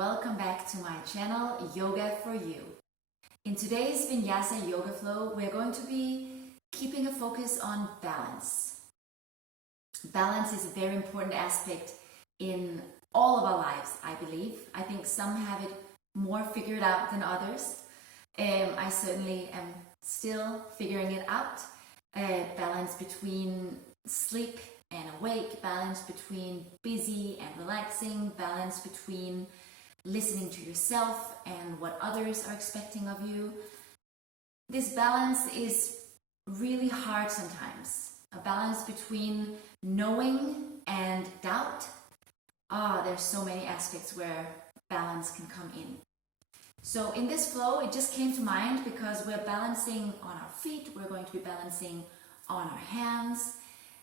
welcome back to my channel, Yoga for You. In today's Vinyasa Yoga Flow, we're going to be keeping a focus on balance. Balance is a very important aspect in all of our lives, I believe. I think some have it more figured out than others. I certainly am still figuring it out. Balance between sleep and awake, balance between busy and relaxing, balance between listening to yourself and what others are expecting of you. This balance is really hard sometimes. A balance between knowing and doubt. There's so many aspects where balance can come in. So in this flow, it just came to mind because we're balancing on our feet, we're going to be balancing on our hands,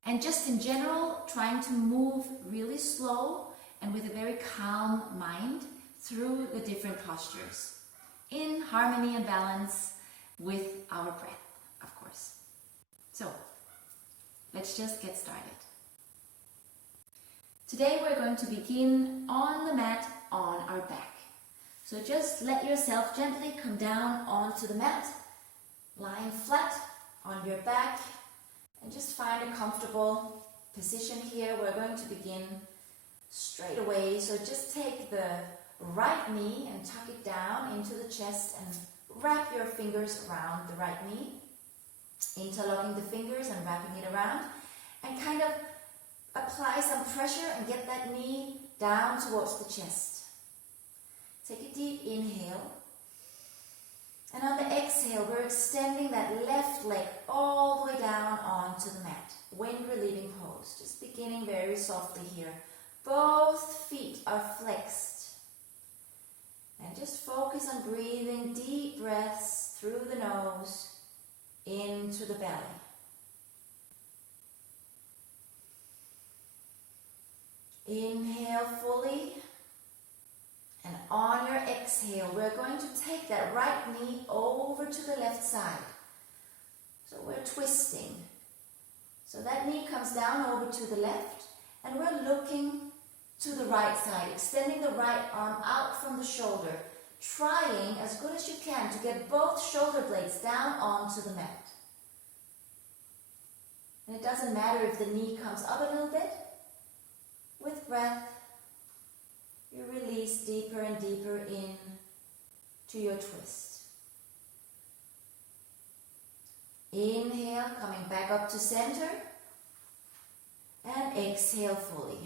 and just in general, trying to move really slow and with a very calm mind through the different postures, in harmony and balance with our breath, of course. So, let's just get started. Today we're going to begin on the mat on our back. So just let yourself gently come down onto the mat, lying flat on your back, and just find a comfortable position here. We're going to begin straight away. So just take the right knee and tuck it down into the chest and wrap your fingers around the right knee, interlocking the fingers and wrapping it around, and kind of apply some pressure and get that knee down towards the chest. Take a deep inhale. And on the exhale, we're extending that left leg all the way down onto the mat. Wind relieving pose. Just beginning very softly here. Both feet are flexed. And just focus on breathing deep breaths through the nose into the belly. Inhale fully. And on your exhale, we're going to take that right knee over to the left side. So we're twisting. So that knee comes down over to the left, and we're looking to the right side, extending the right arm out from the shoulder, trying as good as you can to get both shoulder blades down onto the mat. And it doesn't matter if the knee comes up a little bit. With breath, you release deeper and deeper in to your twist. Inhale, coming back up to center. And exhale fully.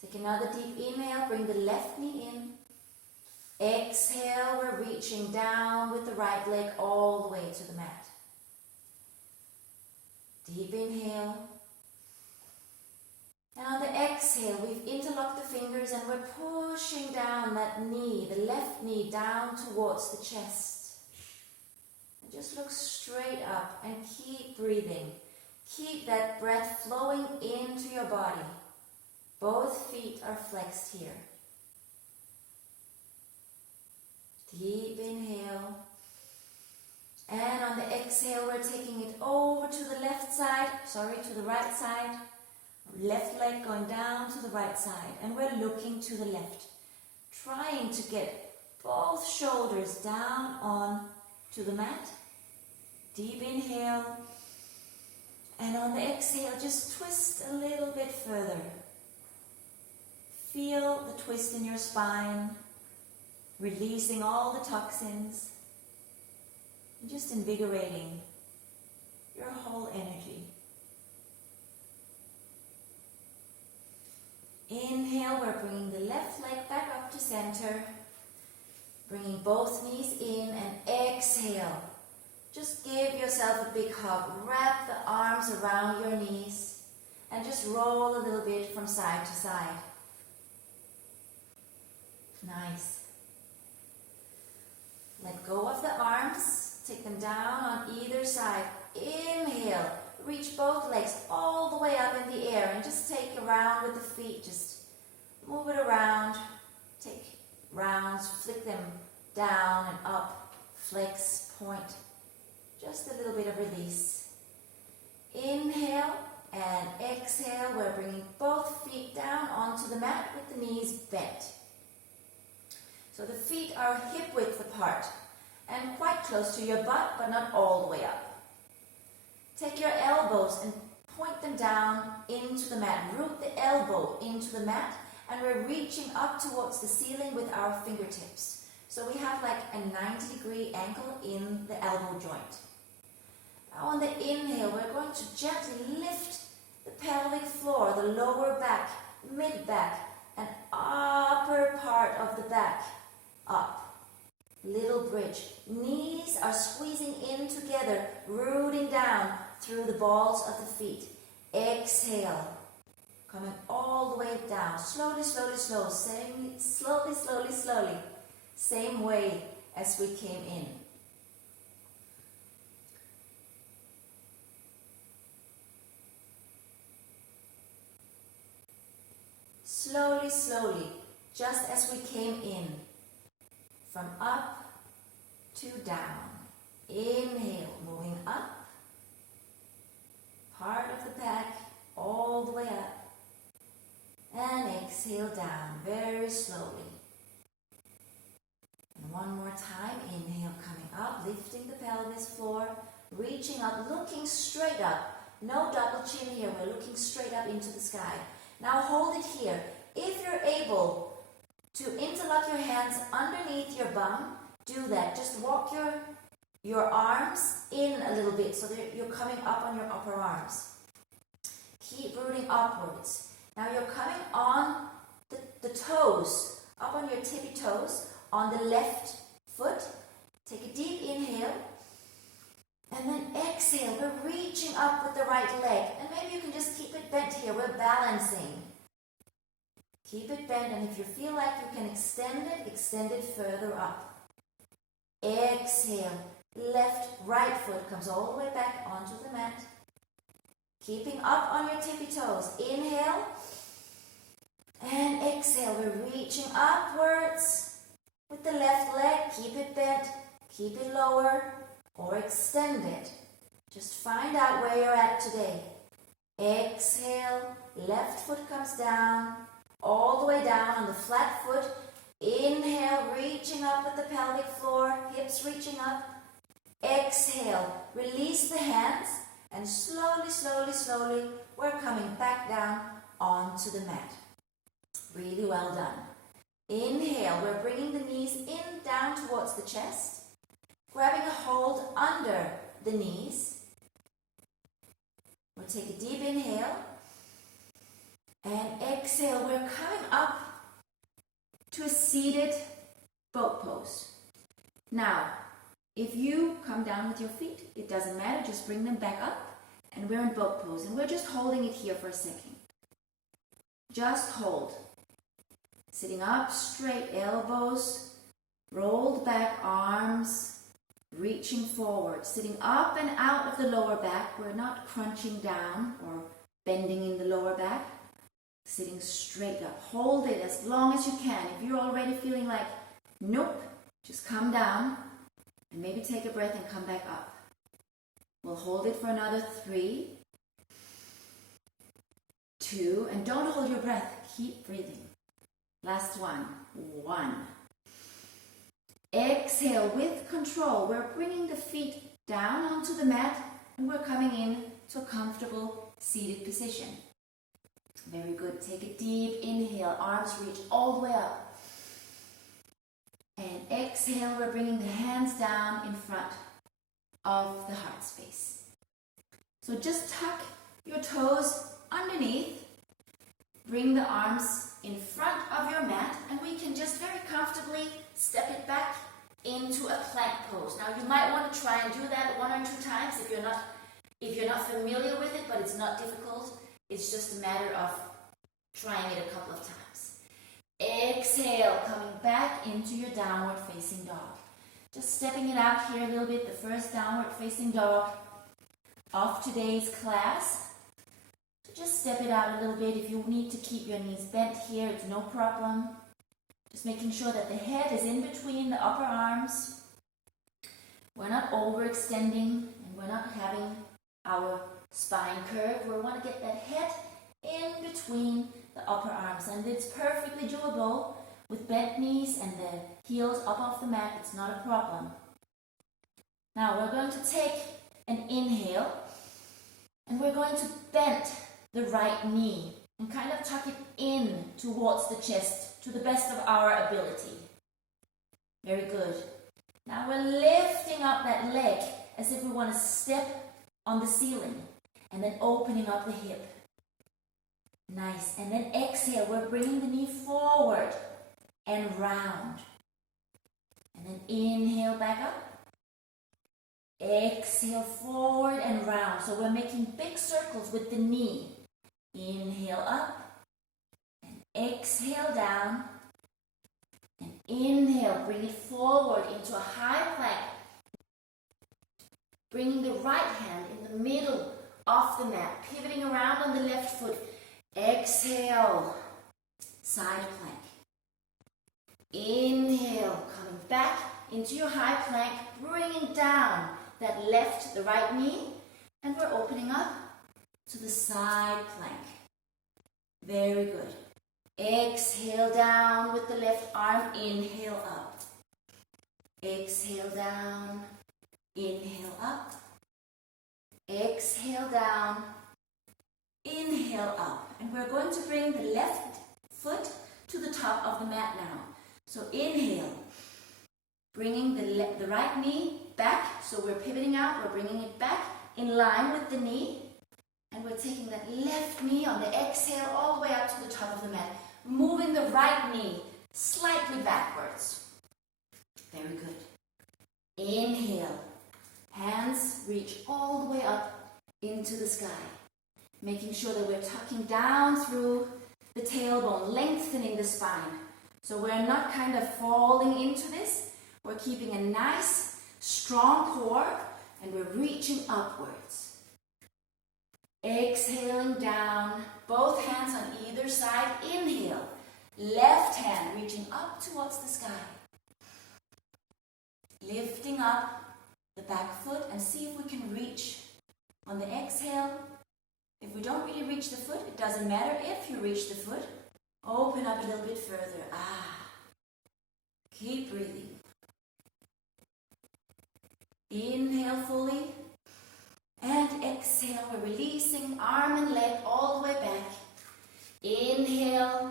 Take another deep inhale, bring the left knee in. Exhale, we're reaching down with the right leg all the way to the mat. Deep inhale. And on the exhale, we've interlocked the fingers and we're pushing down that knee, the left knee, down towards the chest. And just look straight up and keep breathing. Keep that breath flowing into your body. Both feet are flexed here. Deep inhale. And on the exhale, we're taking it over to the to the right side. Left leg going down to the right side, and we're looking to the left, trying to get both shoulders down on to the mat. Deep inhale, and on the exhale, just twist a little bit further. Feel the twist in your spine, releasing all the toxins, and just invigorating your whole energy. Inhale, we're bringing the left leg back up to center, bringing both knees in, and exhale. Just give yourself a big hug. Wrap the arms around your knees and just roll a little bit from side to side. Nice. Let go of the arms. Take them down on either side. Inhale. Reach both legs all the way up in the air and just take a round with the feet. Just move it around. Take rounds, flick them down and up. Flex, point. Just a little bit of release. Inhale and And exhale, we're bringing both feet down onto the mat with the knees bent. So the feet are hip width apart and quite close to your butt, but not all the way up. Take your elbows and point them down into the mat. Root the elbow into the mat, and we're reaching up towards the ceiling with our fingertips. So we have like a 90-degree angle in the elbow joint. Now on the inhale, we're going to gently lift the pelvic floor, the lower back, mid-back, and upper part of the back up. Little bridge. Knees are squeezing in together, rooting down through the balls of the feet. Exhale. Coming all the way down. Slowly, slowly, slowly. Slowly, slowly, slowly. Same way as we came in. Slowly, slowly, just as we came in. From up to down. Inhale, moving up. Part of the back, all the way up. And exhale down, very slowly. And one more time, inhale, coming up, lifting the pelvis floor, reaching up, looking straight up. No double chin here, we're looking straight up into the sky. Now hold it here. If you're able to interlock your hands underneath your bum, do that. Just walk your arms in a little bit so that you're coming up on your upper arms. Keep rooting upwards. Now you're coming on the toes, up on your tippy toes, on the left foot. Take a deep inhale. And then exhale. We're reaching up with the right leg. And maybe you can just keep it bent here. We're balancing. Keep it bent, and if you feel like you can extend it further up. Exhale. Left, right foot comes all the way back onto the mat. Keeping up on your tippy toes. Inhale. And exhale. We're reaching upwards with the left leg. Keep it bent. Keep it lower or extend it. Just find out where you're at today. Exhale. Left foot comes down. All the way down on the flat foot. Inhale, reaching up with the pelvic floor, hips reaching up. Exhale, release the hands, and slowly, slowly, slowly, we're coming back down onto the mat. Really well done. Inhale, we're bringing the knees in, down towards the chest, grabbing a hold under the knees. We'll take a deep inhale. And exhale, we're coming up to a seated boat pose. Now, if you come down with your feet, it doesn't matter, just bring them back up. And we're in boat pose, and we're just holding it here for a second. Just hold. Sitting up straight, elbows, rolled back arms, reaching forward. Sitting up and out of the lower back. We're not crunching down or bending in the lower back. Sitting straight up. Hold it as long as you can. If you're already feeling like, nope, just come down and maybe take a breath and come back up. We'll hold it for another 3, 2, and don't hold your breath. Keep breathing. Last one. 1. Exhale with control. We're bringing the feet down onto the mat and we're coming in to a comfortable seated position. Very good. Take a deep inhale. Arms reach all the way up. And exhale, we're bringing the hands down in front of the heart space. So just tuck your toes underneath. Bring the arms in front of your mat, and we can just very comfortably step it back into a plank pose. Now you might want to try and do that 1 or 2 times if you're not familiar with it, but it's not difficult. It's just a matter of trying it a couple of times. Exhale, coming back into your downward facing dog. Just stepping it out here a little bit, the first downward facing dog of today's class. So just step it out a little bit. If you need to keep your knees bent here, it's no problem. Just making sure that the head is in between the upper arms. We're not overextending, and we're not having our spine curve. We want to get that head in between the upper arms, and it's perfectly doable with bent knees and the heels up off the mat. It's not a problem. Now we're going to take an inhale, and we're going to bend the right knee and kind of tuck it in towards the chest to the best of our ability. Very good. Now we're lifting up that leg as if we want to step on the ceiling, and then opening up the hip. Nice. And then exhale, we're bringing the knee forward and round. And then inhale back up. Exhale forward and round. So we're making big circles with the knee. Inhale up and exhale down. And inhale, bring it forward into a high plank. Bringing the right hand in the middle of the mat, pivoting around on the left foot. Exhale, side plank. Inhale, coming back into your high plank, bringing down that left, the right knee, and we're opening up to the side plank. Very good. Exhale down with the left arm, inhale up. Exhale down, inhale up. Exhale down, inhale up. And we're going to bring the left foot to the top of the mat now. So inhale, bringing the right knee back. So we're pivoting out, we're bringing it back in line with the knee. And we're taking that left knee on the exhale all the way up to the top of the mat. Moving the right knee slightly backwards. Very good. Inhale. Hands reach all the way up into the sky. Making sure that we're tucking down through the tailbone, lengthening the spine. So we're not kind of falling into this. We're keeping a nice, strong core, and we're reaching upwards. Exhaling down, both hands on either side. Inhale, left hand reaching up towards the sky. Lifting up the back foot and see if we can reach on the exhale. If we don't really reach the foot, it doesn't matter if you reach the foot. Open up a little bit further. Keep breathing. Inhale fully. And exhale, we're releasing arm and leg all the way back. Inhale,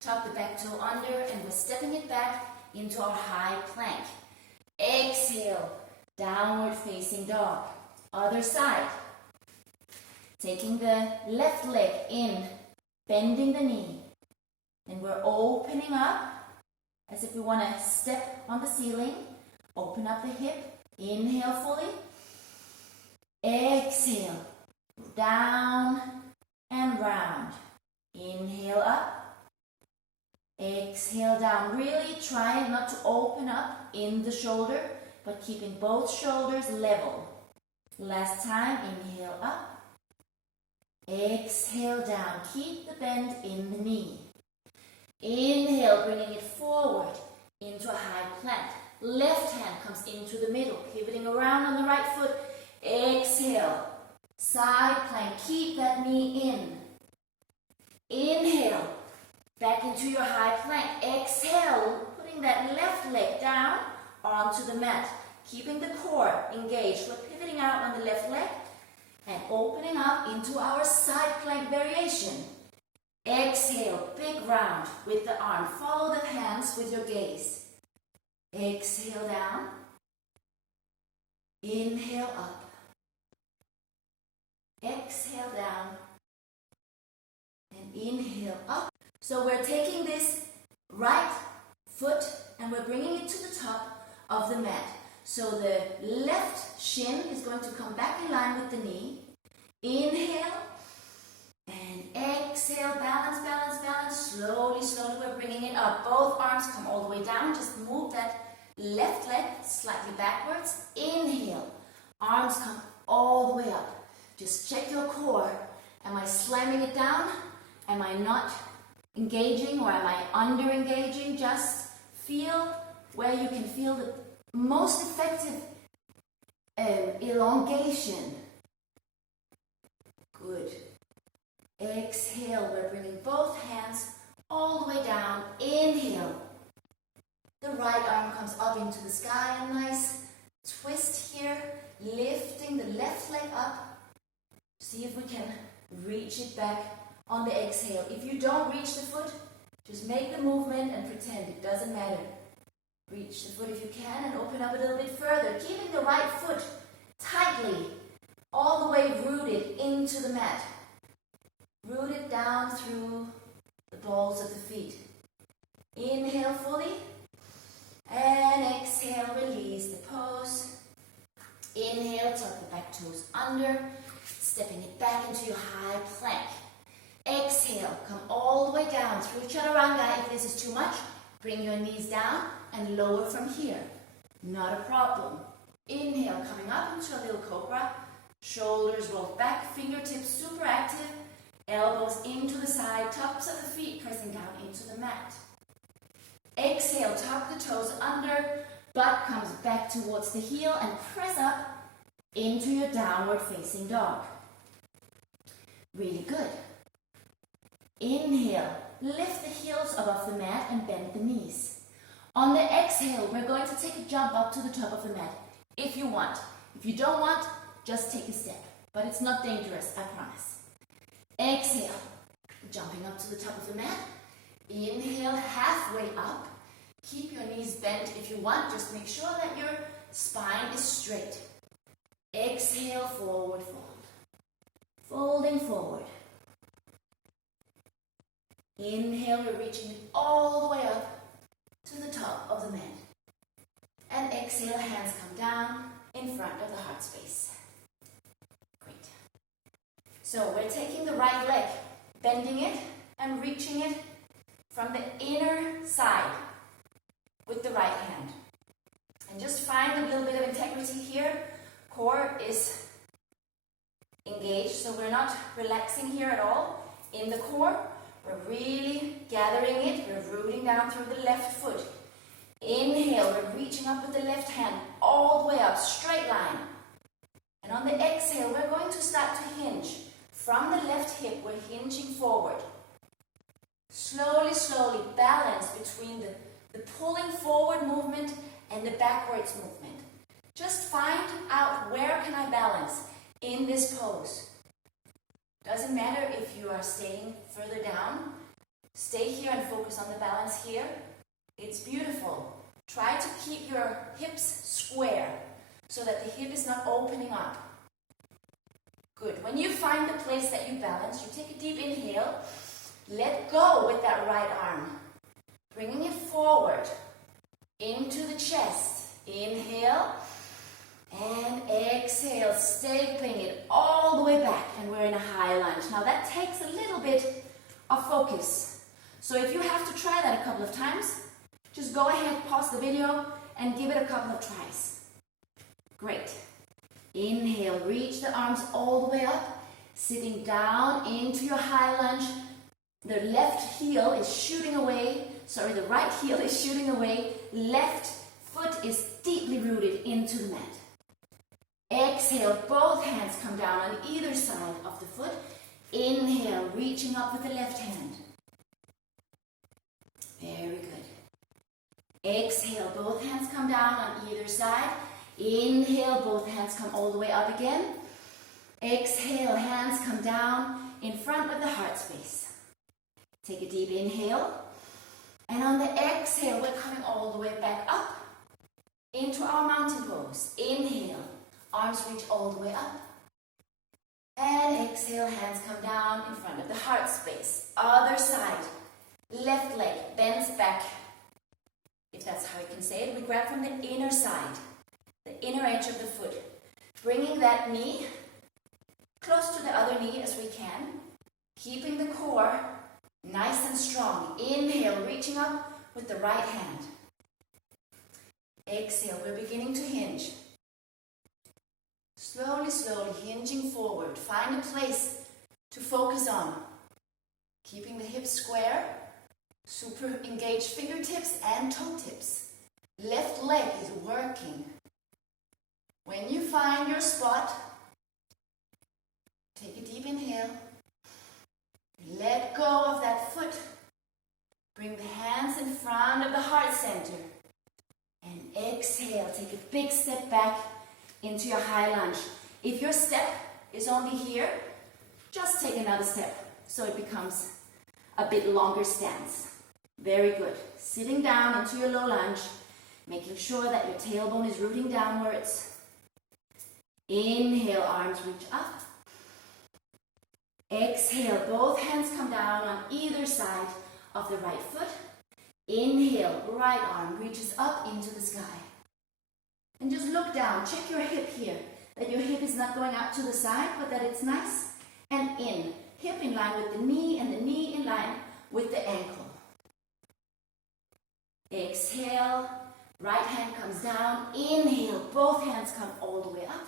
tuck the back toe under, and we're stepping it back into our high plank. Exhale, downward facing dog. Other side. Taking the left leg in, bending the knee. And we're opening up as if we want to step on the ceiling. Open up the hip. Inhale fully. Exhale, down and round. Inhale up. Exhale down. Really trying not to open up in the shoulder, but keeping both shoulders level. Last time, inhale up. Exhale down. Keep the bend in the knee. Inhale, bringing it forward into a high plank. Left hand comes into the middle, pivoting around on the right foot. Exhale, side plank. Keep that knee in. Inhale, back into your high plank. Exhale, putting that left leg down onto the mat. Keeping the core engaged. We're pivoting out on the left leg and opening up into our side plank variation. Exhale, big round with the arm. Follow the hands with your gaze. Exhale down. Inhale up. Exhale down. And inhale up. So we're taking this right foot and we're bringing it to the top of the mat. So the left shin is going to come back in line with the knee. Inhale. And exhale, balance, balance, balance. Slowly, slowly we're bringing it up. Both arms come all the way down. Just move that left leg slightly backwards. Inhale. Arms come all the way up. Just check your core. Am I slamming it down? Am I not engaging or am I under engaging? Just feel where you can feel the most effective elongation. Exhale, we're bringing both hands all the way down. Inhale. The right arm comes up into the sky. A nice twist here. Lifting the left leg up. See if we can reach it back on the exhale. If you don't reach the foot, just make the movement and pretend it doesn't matter. Reach the foot if you can and open up a little bit further. Keeping the right foot tightly, all the way rooted into the mat. Rooted down through the balls of the feet. Inhale fully. And exhale, release the pose. Inhale, tuck the back toes under. Stepping it back into your high plank. Exhale, come all the way down through chaturanga. If this is too much, bring your knees down and lower from here. Not a problem. Inhale, coming up into a little cobra. Shoulders rolled back, fingertips super active. Elbows into the side, tops of the feet pressing down into the mat. Exhale, tuck the toes under. Butt comes back towards the heel and press up into your downward facing dog. Really good. Inhale, lift the heels above the mat and bend the knees. On the exhale, we're going to take a jump up to the top of the mat if you want. If you don't want, just take a step. But it's not dangerous, I promise. Exhale, jumping up to the top of the mat. Inhale, halfway up. Keep your knees bent if you want. Just make sure that your spine is straight. Exhale, forward fold. Folding forward. Inhale, we're reaching it all the way up to the top of the mat. And exhale, hands come down in front of the heart space. Great. So we're taking the right leg, bending it and reaching it from the inner side with the right hand. And just find a little bit of integrity here. Core is engaged, so we're not relaxing here at all. In the core, we're really gathering it. We're rooting down through the left foot. Inhale, we're reaching up with the left hand all the way up, straight line. And on the exhale, we're going to start to hinge. From the left hip, we're hinging forward. Slowly, slowly balance between the pulling forward movement and the backwards movement. Just find out where can I balance in this pose. Doesn't matter if you are staying further down. Stay here and focus on the balance here. It's beautiful. Try to keep your hips square so that the hip is not opening up. Good. When you find the place that you balance, you take a deep inhale. Let go with that right arm. Bringing it forward into the chest. Inhale. And exhale, stapling it all the way back, and we're in a high lunge. Now that takes a little bit of focus. So if you have to try that a couple of times, just go ahead, pause the video, and give it a couple of tries. Great. Inhale, reach the arms all the way up, sitting down into your high lunge. The left heel is shooting away, the right heel is shooting away. Left foot is deeply rooted into the mat. Exhale, both hands come down on either side of the foot. Inhale, reaching up with the left hand. Very good. Exhale, both hands come down on either side. Inhale, both hands come all the way up again. Exhale, hands come down in front of the heart space. Take a deep inhale. And on the exhale, we're coming all the way back up into our mountain pose. Inhale. Arms reach all the way up. And exhale, hands come down in front of the heart space. Other side. Left leg bends back. If that's how you can say it, we grab from the inner side, the inner edge of the foot. Bringing that knee close to the other knee as we can. Keeping the core nice and strong. Inhale, reaching up with the right hand. Exhale, we're beginning to hinge. Slowly, slowly hinging forward. Find a place to focus on. Keeping the hips square. Super engaged fingertips and toe tips. Left leg is working. When you find your spot, take a deep inhale. Let go of that foot. Bring the hands in front of the heart center. And exhale, take a big step back into your high lunge. If your step is only here, just take another step so it becomes a bit longer stance. Very good. Sitting down into your low lunge, making sure that your tailbone is rooting downwards. Inhale, arms reach up. Exhale, both hands come down on either side of the right foot. Inhale, right arm reaches up into the sky. And just look down, check your hip here, that your hip is not going out to the side, but that it's nice and in. Hip in line with the knee and the knee in line with the ankle. Exhale, right hand comes down. Inhale, both hands come all the way up.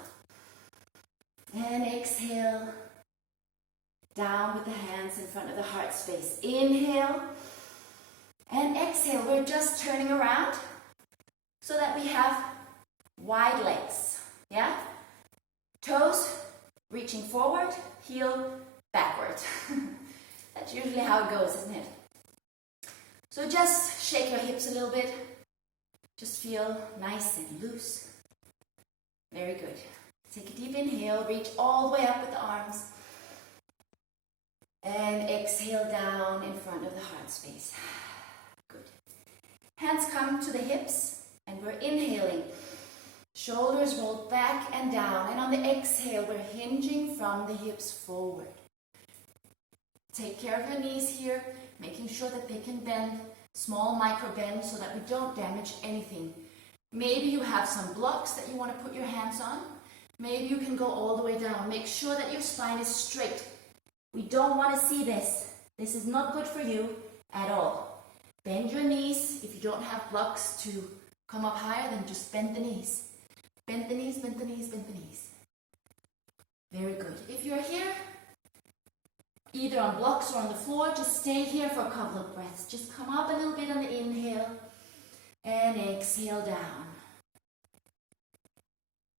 And exhale, down with the hands in front of the heart space. Inhale and exhale. We're just turning around so that we have wide legs. Yeah? Toes reaching forward, heel backward. That's usually how it goes, isn't it? So just shake your hips a little bit. Just feel nice and loose. Very good. Take a deep inhale, reach all the way up with the arms. And exhale down in front of the heart space. Good. Hands come to the hips and we're inhaling. Shoulders roll back and down. And on the exhale, we're hinging from the hips forward. Take care of your knees here, making sure that they can bend, small micro bend so that we don't damage anything. Maybe you have some blocks that you want to put your hands on. Maybe you can go all the way down. Make sure that your spine is straight. We don't want to see this. This is not good for you at all. Bend your knees. If you don't have blocks to come up higher, then just bend the knees. Bend the knees, bend the knees, bend the knees. Very good. If you're here, either on blocks or on the floor, just stay here for a couple of breaths. Just come up a little bit on the inhale and exhale down.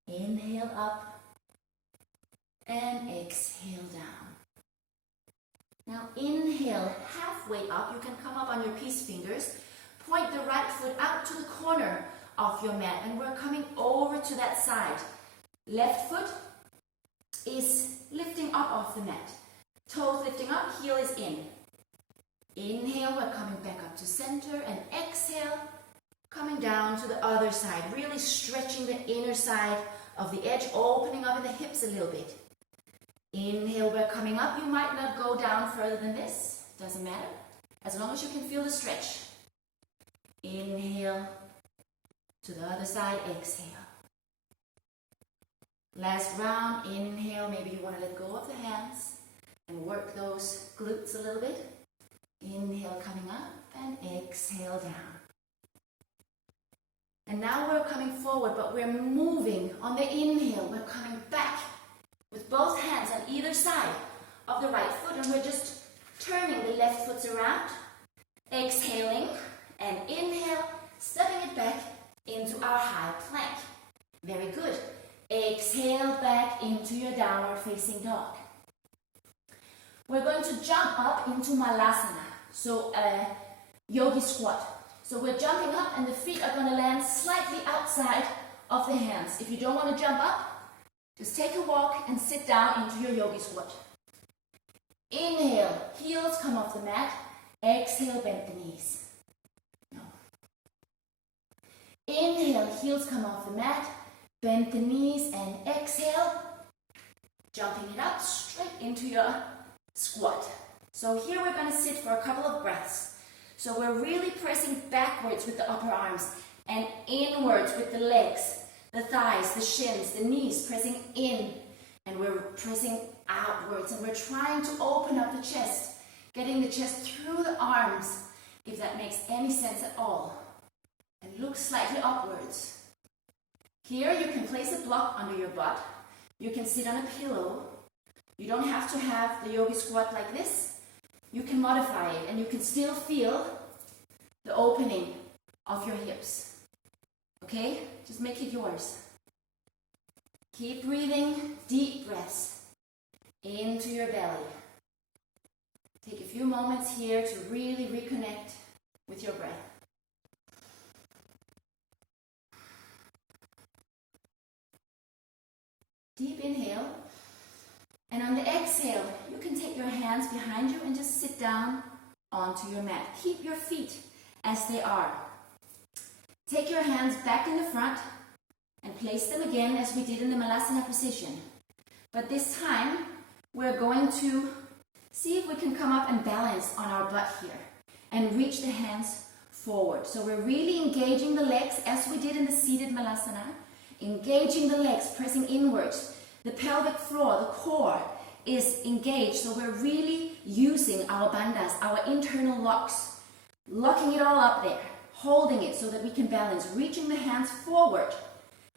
Inhale up and exhale down. Now inhale halfway up. You can come up on your peace fingers. Point the right foot out to the corner of your mat and we're coming over to that side. Left foot is lifting up off the mat. Toes lifting up, heel is in. Inhale, we're coming back up to center and exhale, coming down to the other side. Really stretching the inner side of the edge, opening up in the hips a little bit. Inhale, we're coming up. You might not go down further than this. Doesn't matter. As long as you can feel the stretch. Inhale, to the other side, exhale. Last round, inhale. Maybe you want to let go of the hands and work those glutes a little bit. Inhale, coming up, and exhale down. And now we're coming forward, but we're moving. On the inhale, we're coming back with both hands on either side of the right foot, and we're just turning the left foot around, exhaling, and inhale, stepping it back into our high plank. Very good. Exhale back into your downward facing dog. We're going to jump up into malasana, so a yogi squat. So we're jumping up and the feet are going to land slightly outside of the hands. If you don't want to jump up, just take a walk and sit down into your yogi squat. Inhale, heels come off the mat. Exhale, bend the knees. No. Inhale, heels come off the mat. Bend the knees and exhale, jumping it up straight into your squat. So here we're going to sit for a couple of breaths. So we're really pressing backwards with the upper arms and inwards with the legs, the thighs, the shins, the knees, pressing in, and we're pressing outwards, and we're trying to open up the chest, getting the chest through the arms, if that makes any sense at all, and look slightly upwards. Here you can place a block under your butt. You can sit on a pillow. You don't have to have the yogi squat like this. You can modify it and you can still feel the opening of your hips. Okay? Just make it yours. Keep breathing, deep breaths into your belly. Take a few moments here to really reconnect with your breath. Deep inhale. And on the exhale, you can take your hands behind you and just sit down onto your mat. Keep your feet as they are. Take your hands back in the front and place them again as we did in the Malasana position. But this time, we're going to see if we can come up and balance on our butt here and reach the hands forward. So we're really engaging the legs as we did in the seated Malasana, engaging the legs, pressing inwards. The pelvic floor, the core is engaged, so we're really using our bandhas, our internal locks, locking it all up there, holding it so that we can balance, reaching the hands forward.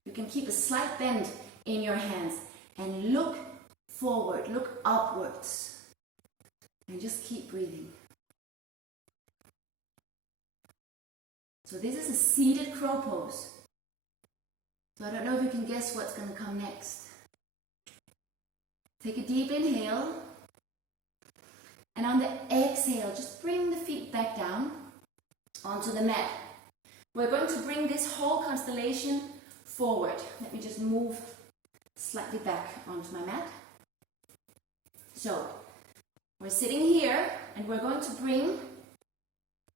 You can keep a slight bend in your hands and look forward, look upwards, and just keep breathing. So this is a seated crow pose. So I don't know if you can guess what's going to come next. Take a deep inhale, and on the exhale, just bring the feet back down onto the mat. We're going to bring this whole constellation forward. Let me just move slightly back onto my mat. So, we're sitting here, and we're going to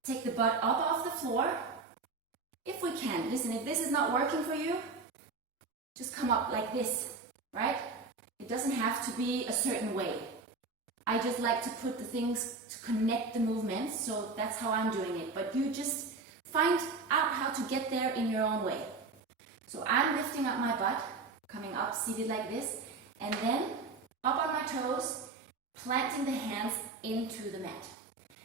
take the butt up off the floor, if we can. Listen, if this is not working for you, just come up like this, right? It doesn't have to be a certain way. I just like to put the things to connect the movements, so that's how I'm doing it. But you just find out how to get there in your own way. So I'm lifting up my butt, coming up, seated like this, and then up on my toes, planting the hands into the mat.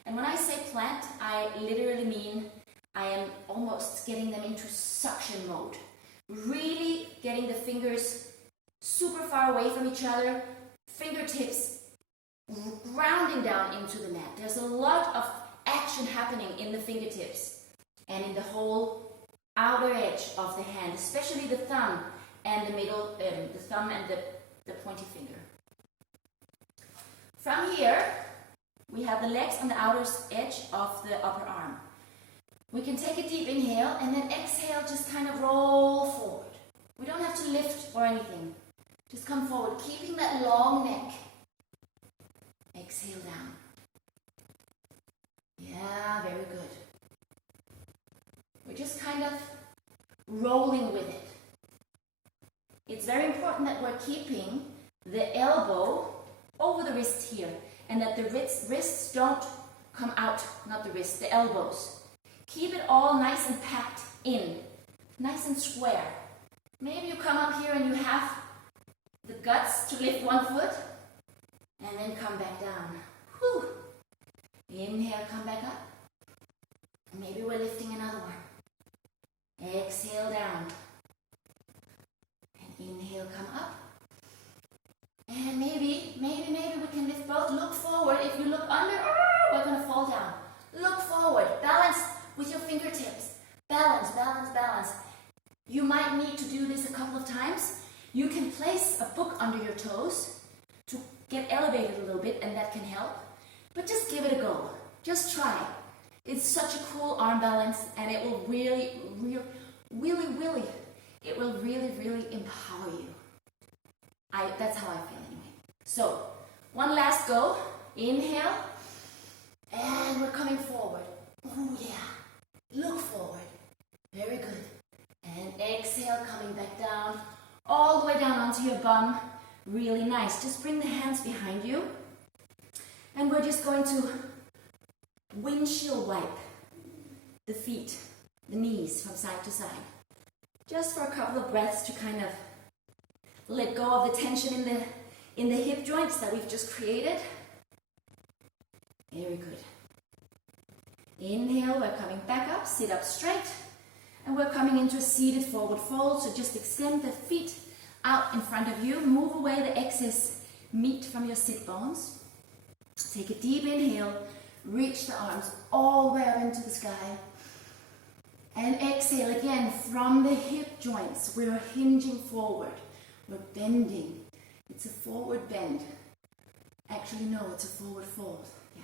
And when I say plant, I literally mean I am almost getting them into suction mode. Really getting the fingers super far away from each other, fingertips grounding down into the mat. There's a lot of action happening in the fingertips and in the whole outer edge of the hand, especially the thumb and the middle, the thumb and the pointy finger. From here, we have the legs on the outer edge of the upper arm. We can take a deep inhale and then exhale, just kind of roll forward. We don't have to lift or anything. Just come forward, keeping that long neck. Exhale down. Yeah, very good. We're just kind of rolling with it. It's very important that we're keeping the elbow over the wrist here, and that the wrists don't come out, not the wrists, the elbows. Keep it all nice and packed in, nice and square. Maybe you come up here and you have the guts to lift one foot, and then come back down. Whew. Inhale, come back up. Maybe we're lifting another one. Exhale down. And inhale, come up. And maybe we can lift both. Look forward. If you look under, we're going to fall down. Look forward. Balance with your fingertips. Balance, balance, balance. You might need to do this a couple of times. You can place a book under your toes to get elevated a little bit, and that can help. But just give it a go. Just try. It's such a cool arm balance, and it will really empower you. That's how I feel anyway. So, one last go. Inhale, and we're coming forward. Oh yeah, look forward. Very good. And exhale, coming back down, all the way down onto your bum. Really nice. Just bring the hands behind you. And we're just going to windshield wipe the feet, the knees from side to side. Just for a couple of breaths to kind of let go of the tension in the hip joints that we've just created. Very good. Inhale, we're coming back up, sit up straight. And we're coming into a seated forward fold, so just extend the feet out in front of you. Move away the excess meat from your sit bones. Take a deep inhale, reach the arms all the way up into the sky. And exhale again from the hip joints. We're hinging forward. We're bending. It's a forward bend. Actually, no, it's a forward fold. Yeah.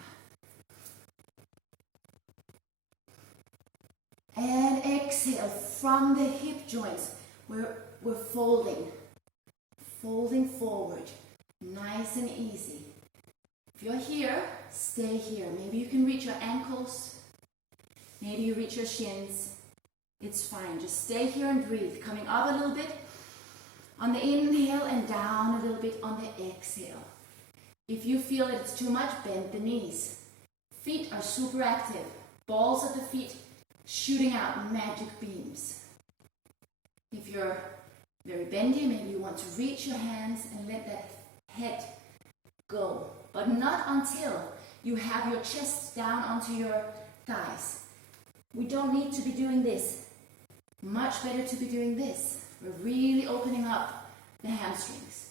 exhale from the hip joints, we're folding forward, nice and easy. If you're here, stay here. Maybe you can reach your ankles, maybe you reach your shins. It's fine, just stay here and breathe. Coming up a little bit on the inhale and down a little bit on the exhale. If you feel that it's too much, bend the knees. Feet are super active. Balls at the feet shooting out magic beams. If you're very bendy, maybe you want to reach your hands and let that head go. But not until you have your chest down onto your thighs. We don't need to be doing this. Much better to be doing this. We're really opening up the hamstrings.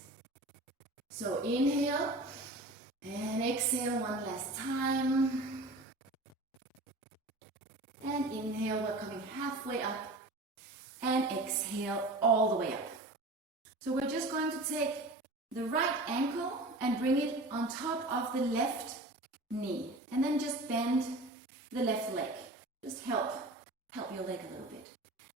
So inhale and exhale one last time. And inhale, we're coming halfway up. And exhale all the way up. So we're just going to take the right ankle and bring it on top of the left knee. And then just bend the left leg. Just help your leg a little bit.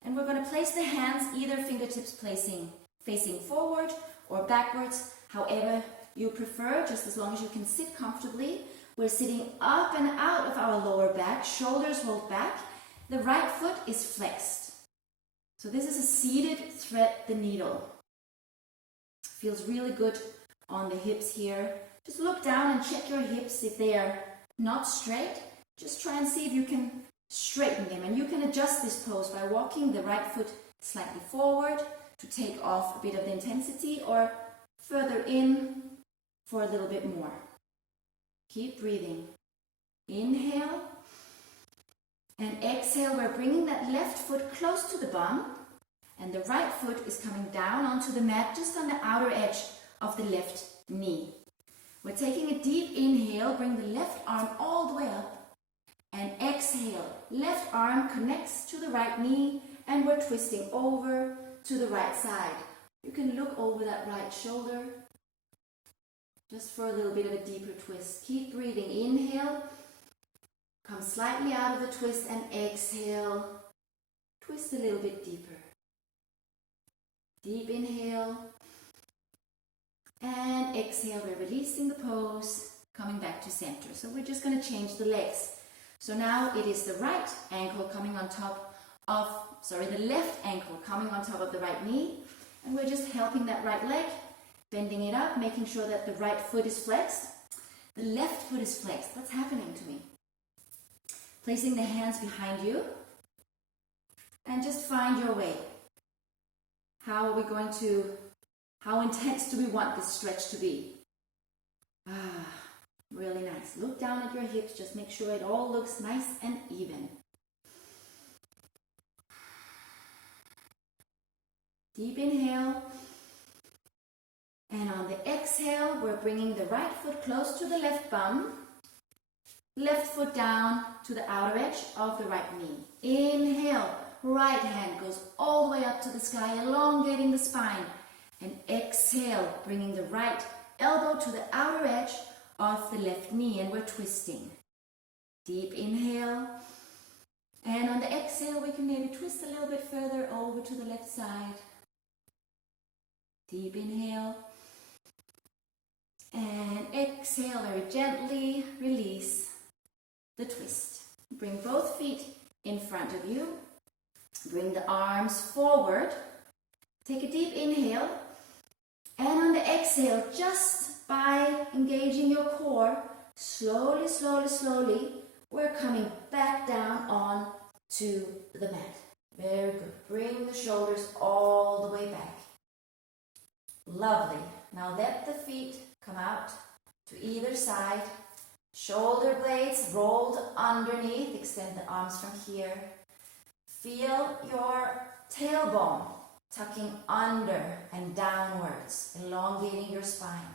And we're going to place the hands, either fingertips facing forward or backwards, however you prefer, just as long as you can sit comfortably. We're sitting up and out of our lower back, shoulders rolled back. The right foot is flexed. So this is a seated thread the needle. Feels really good on the hips here. Just look down and check your hips. If they are not straight, just try and see if you can straighten them. And you can adjust this pose by walking the right foot slightly forward to take off a bit of the intensity, or further in for a little bit more. Keep breathing. Inhale and exhale. We're bringing that left foot close to the bum, and the right foot is coming down onto the mat just on the outer edge of the left knee. We're taking a deep inhale, bring the left arm all the way up, and exhale. Left arm connects to the right knee, and we're twisting over to the right side. You can look over that right shoulder just for a little bit of a deeper twist. Keep breathing. Inhale, come slightly out of the twist, and exhale. Twist a little bit deeper. Deep inhale and exhale. We're releasing the pose, coming back to center. So we're just going to change the legs. So now it is the right ankle coming on top of, the left ankle coming on top of the right knee. And we're just helping that right leg, bending it up, making sure that the right foot is flexed. The left foot is flexed. What's happening to me? Placing the hands behind you and just find your way. How intense do we want this stretch to be? Really nice. Look down at your hips, just make sure it all looks nice and even. Deep inhale. And on the exhale, we're bringing the right foot close to the left bum. Left foot down to the outer edge of the right knee. Inhale. Right hand goes all the way up to the sky, elongating the spine. And exhale, bringing the right elbow to the outer edge of the left knee, and we're twisting. Deep inhale. And on the exhale, we can maybe twist a little bit further over to the left side. Deep inhale. And exhale, very gently release the twist. Bring both feet in front of you. Bring the arms forward. Take a deep inhale. And on the exhale, just by engaging your core, slowly, slowly, slowly, we're coming back down on to the mat. Very good. Bring the shoulders all the way back. Lovely. Now let the feet come out to either side. Shoulder blades rolled underneath. Extend the arms from here. Feel your tailbone tucking under and downwards, elongating your spine.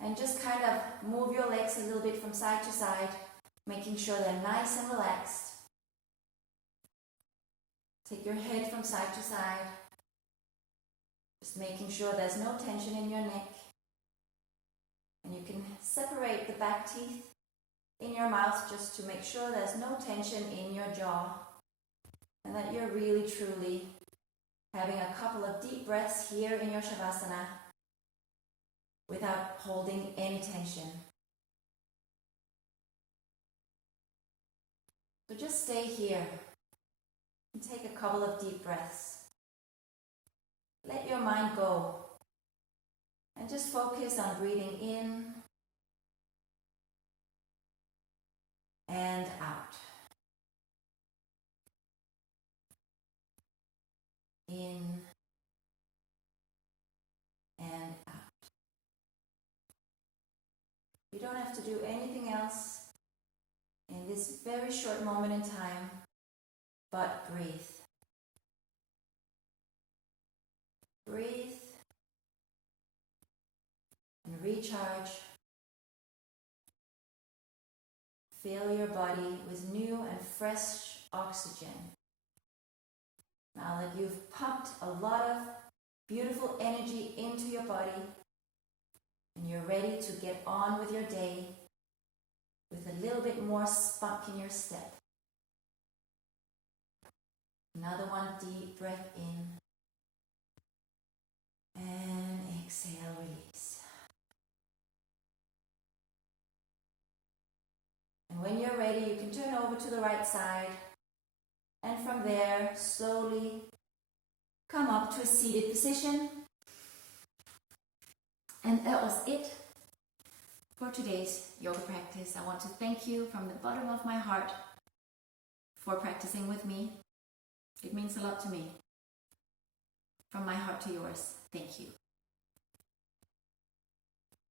And just kind of move your legs a little bit from side to side, making sure they're nice and relaxed. Take your head from side to side, just making sure there's no tension in your neck. And you can separate the back teeth in your mouth just to make sure there's no tension in your jaw. And that you're really truly having a couple of deep breaths here in your Shavasana without holding any tension. So just stay here and take a couple of deep breaths. Let your mind go and just focus on breathing in and out. In and out. You don't have to do anything else in this very short moment in time, but breathe. Breathe and recharge. Fill your body with new and fresh oxygen. Now that you've pumped a lot of beautiful energy into your body and you're ready to get on with your day with a little bit more spunk in your step. Another one, deep breath in and exhale, release. And when you're ready, you can turn over to the right side. And from there, slowly come up to a seated position. And that was it for today's yoga practice. I want to thank you from the bottom of my heart for practicing with me. It means a lot to me. From my heart to yours, thank you.